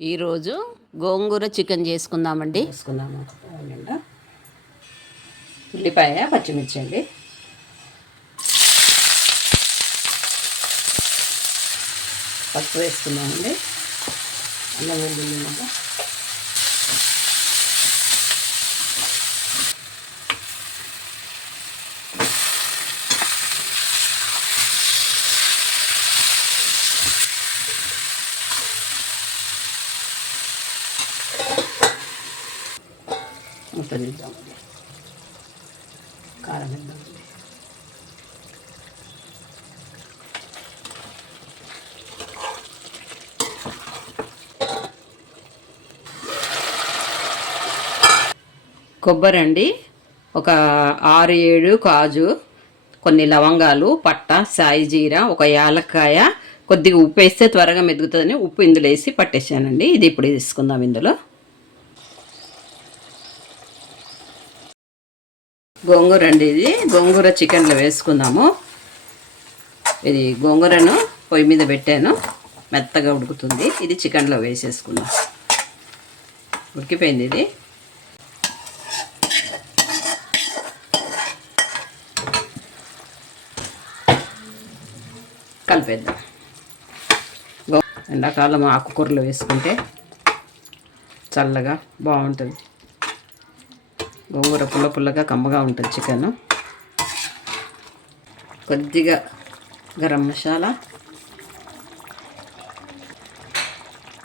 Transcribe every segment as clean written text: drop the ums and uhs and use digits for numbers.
ఈరోజు గోంగూర చికెన్ చేసుకుందామండి. ఉల్లిపాయ పచ్చిమిర్చి అండి, పసుపు వేసుకుందామండి, అల్లం వెల్లుల్లి ముద్ద, ముద్ద తీద్దామండి, కారం వేద్దామండి, కొబ్బరి అండి, ఒక 6-7 కాజు, కొన్ని లవంగాలు, పట్ట, సాయి జీరా, ఒక యాలక్కాయ, కొద్దిగా ఉప్పు వేస్తే త్వరగా మెదుగుతుందని ఉప్పు ఇందులో వేసి పట్టేసానండి. ఇది ఇప్పుడు తీసుకుందాం. ఇందులో గోంగూర అండి, ఇది గోంగూర చికెన్లో వేసుకుందాము. ఇది గోంగూరను పొయ్యి మీద పెట్టాను, మెత్తగా ఉడుకుతుంది. ఇది చికెన్లో వేసేసుకుందాం. ఉడికిపోయింది. ఇది కలిపేద్దాం. ఎండాకాలం ఆకుకూరలు వేసుకుంటే చల్లగా బాగుంటుంది. గోంగూర పుల్ల పుల్లగా కమ్మగా ఉంటుంది చికెన్. కొద్దిగా గరం మసాలా,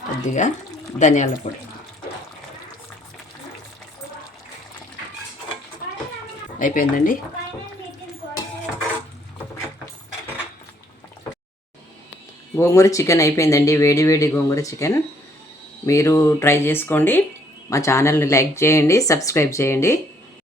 కొద్దిగా ధనియాల పొడి, అయిపోయిందండి. గోంగూర చికెన్ అయిపోయిందండి. వేడి వేడి గోంగూర చికెన్ మీరు ట్రై చేసుకోండి. మా ఛానల్ని లైక్ చేయండి, సబ్స్క్రైబ్ చేయండి.